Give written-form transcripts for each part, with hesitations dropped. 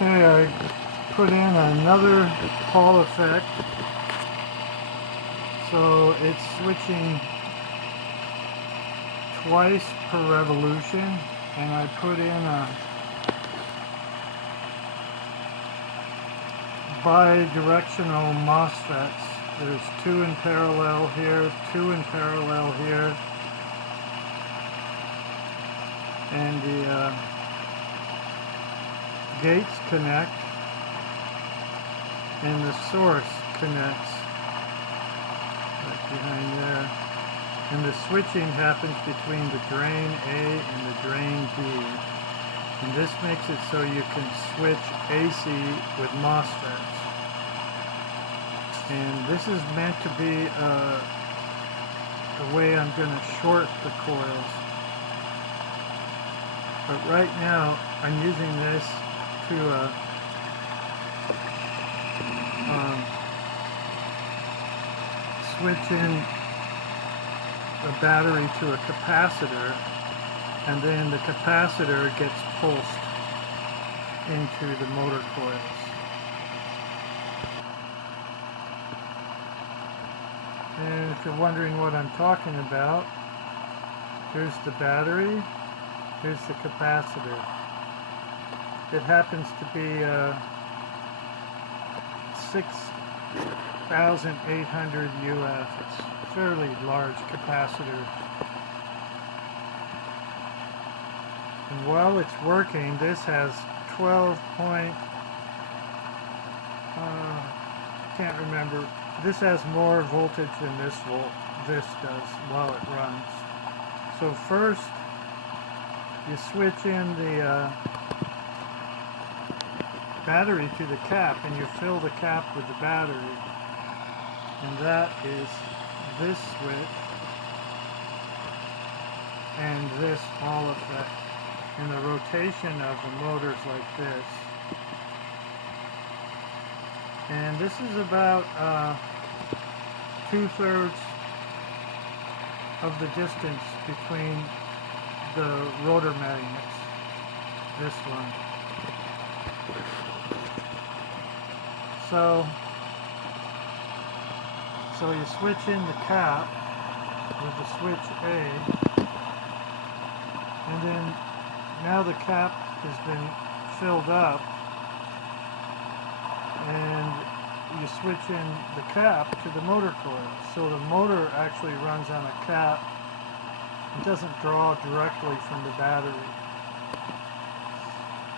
Okay, I put in another Hall effect, so it's switching twice per revolution, and I put in a bi-directional MOSFETs. There's two in parallel here, two in parallel here, and the gates connect and the source connects right behind there, and the switching happens between the drain A and the drain B, and this makes it so you can switch AC with MOSFETs. And this is meant to be the way I'm going to short the coils, but right now I'm using this to switch in the battery to a capacitor, and then the capacitor gets pulsed into the motor coils. And if you're wondering what I'm talking about, here's the battery, here's the capacitor. It happens to be 6,800 UF. It's a fairly large capacitor. And while it's working, this has 12 point, can't remember. This has more voltage than this does while it runs. So first, you switch in the battery to the cap, and you fill the cap with the battery, and that is this switch and this Hall effect, and the rotation of the motors like this. And this is about 2/3 of the distance between the rotor magnets, this one. So you switch in the cap with the switch A, and then now the cap has been filled up, and you switch in the cap to the motor coil. So the motor actually runs on a cap. It doesn't draw directly from the battery,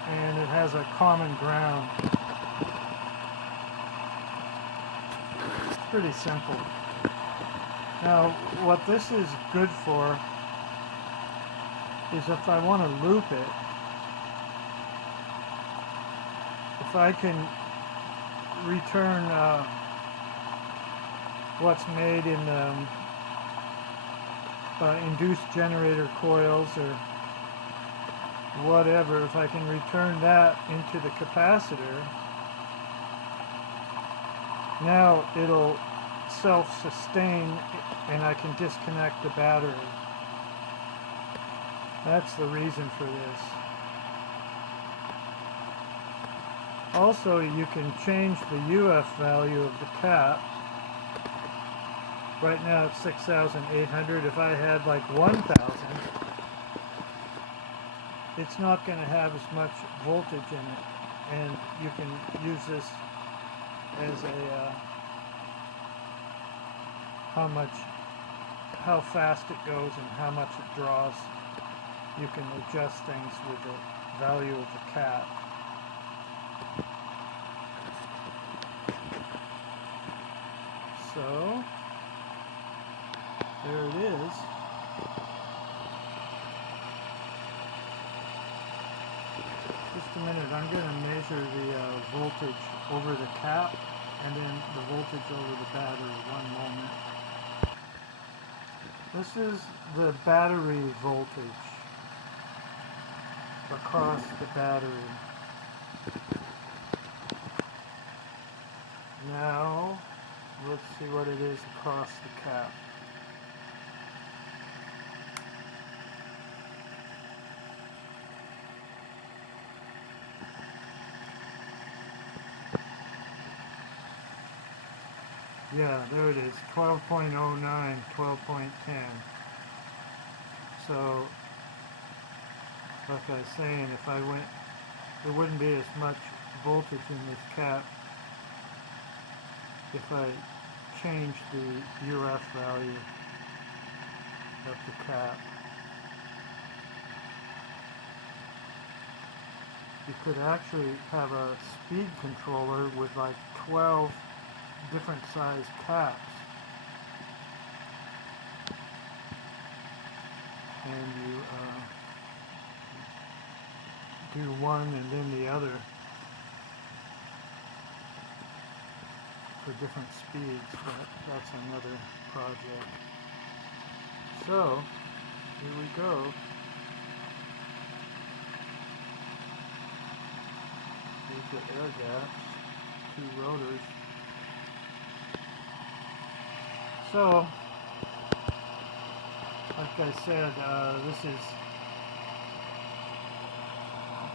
and it has a common ground. Pretty simple. Now, what this is good for is if I want to loop it, if I can return what's made in induced generator coils or whatever, if I can return that into the capacitor, now it'll self-sustain and I can disconnect the battery. That's the reason for this. Also, you can change the UF value of the cap. Right now it's 6,800. If I had like 1,000, it's not going to have as much voltage in it, and you can use this as a how fast it goes and how much it draws. You can adjust things with the value of the cap. So there it is. Just a minute, I'm going to measure the voltage over the cap and then the voltage over the battery. One moment. This is the battery voltage across the battery. Now, let's see what it is across the cap. Yeah, there it is, 12.09, 12.10. So, like I was saying, if I went, there wouldn't be as much voltage in this cap if I changed the UF value of the cap. You could actually have a speed controller with like 12 different size caps, and you do one and then the other for different speeds, but that's another project. So, here we go. Here's the air gaps, 2 rotors. So, like I said, this is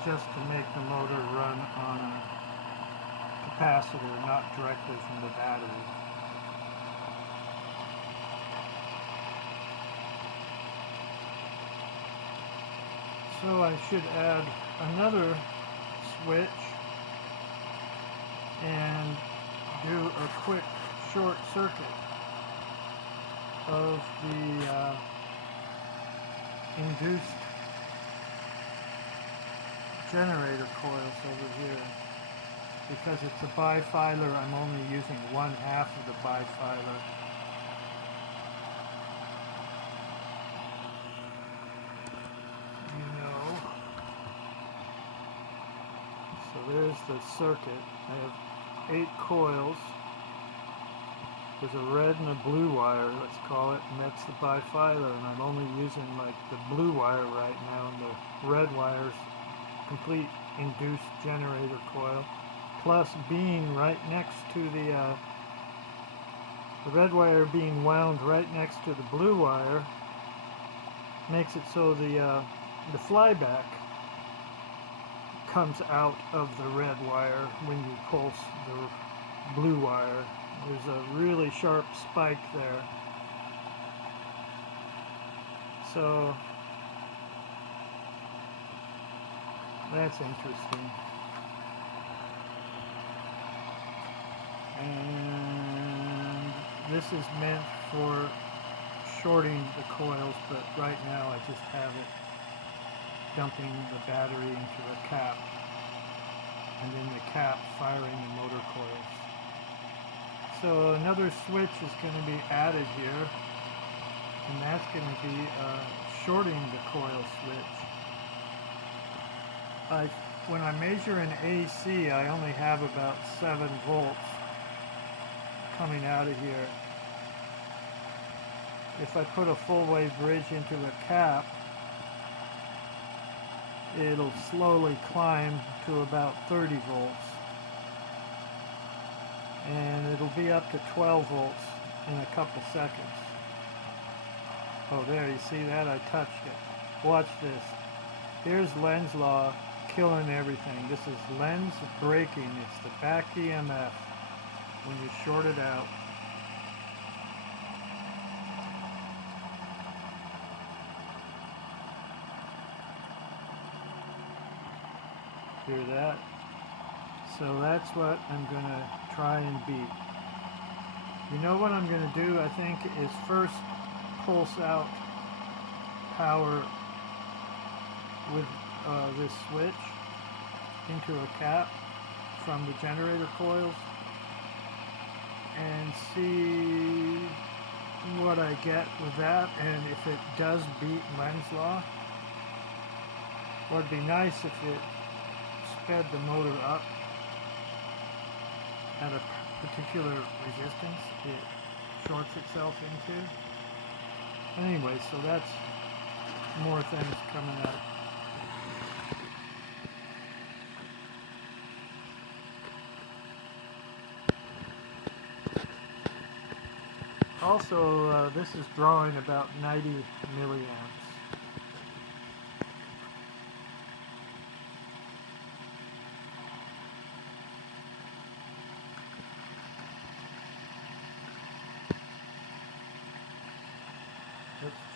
just to make the motor run on a capacitor, not directly from the battery. So I should add another switch and do a quick short circuit of the induced generator coils over here. Because it's a bifilar, I'm only using 1/2 of the bifilar. You know. So there's the circuit. I have 8 coils. There's a red and a blue wire, let's call it, and that's the bifilar, and I'm only using like the blue wire right now, and the red wire's complete induced generator coil. Plus being right next to the red wire being wound right next to the blue wire makes it so the flyback comes out of the red wire when you pulse the blue wire. There's a really sharp spike there. So that's interesting. And this is meant for shorting the coils, but right now I just have it dumping the battery into a cap, and then the cap firing the motor coils. So another switch is going to be added here, and that's going to be shorting the coil switch. When I measure in AC, I only have about 7 volts coming out of here. If I put a full wave bridge into the cap, it'll slowly climb to about 30 volts. And it'll be up to 12 volts in a couple seconds. Oh, there, you see that? I touched it. Watch this. Here's Lenz's law killing everything. This is Lenz braking. It's the back EMF when you short it out. Hear that? So that's what I'm going to try and beat. You know what I'm going to do, I think, is first pulse out power with this switch into a cap from the generator coils and see what I get with that, and if it does beat Lenz's law. What would be nice if it sped the motor up at a particular resistance it shorts itself into. Anyway, so that's more things coming up. Also, this is drawing about 90 milliamps.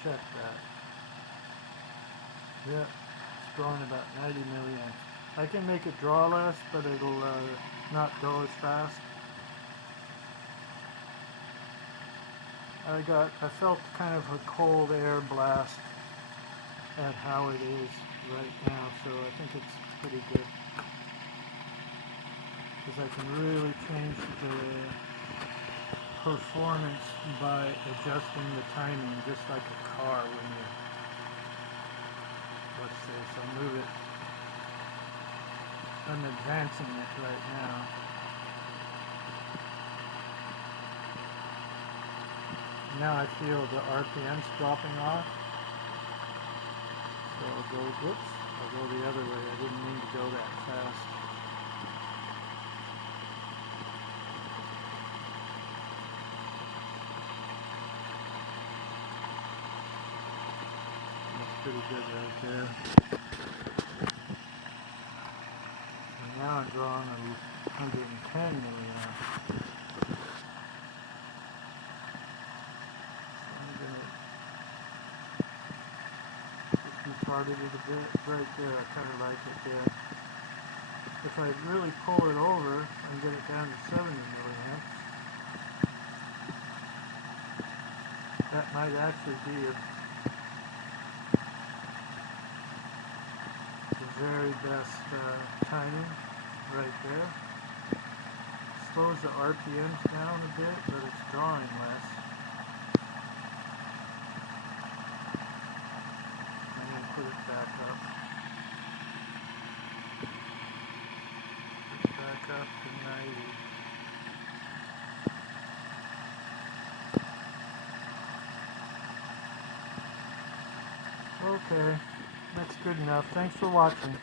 check that. Yeah, it's drawing about 90 milliamps. I can make it draw less, but it'll not go as fast. I felt kind of a cold air blast at how it is right now, so I think it's pretty good. Because I can really change the performance by adjusting the timing, just like a car when you, let's say, so I'll move it. I'm advancing it right now. Now I feel the RPMs dropping off. So I'll go, whoops, I'll go the other way. I didn't mean to go that fast. That's pretty good right there. And now I'm drawing 110 milliamps. Started it a bit right there. I kind of like it there. If I really pull it over and get it down to 70 milliamps, that might actually be the very best timing right there. Slows the RPMs down a bit, but it's drawing less. Put it back up. Put it back up to 90. Okay, that's good enough. Thanks for watching.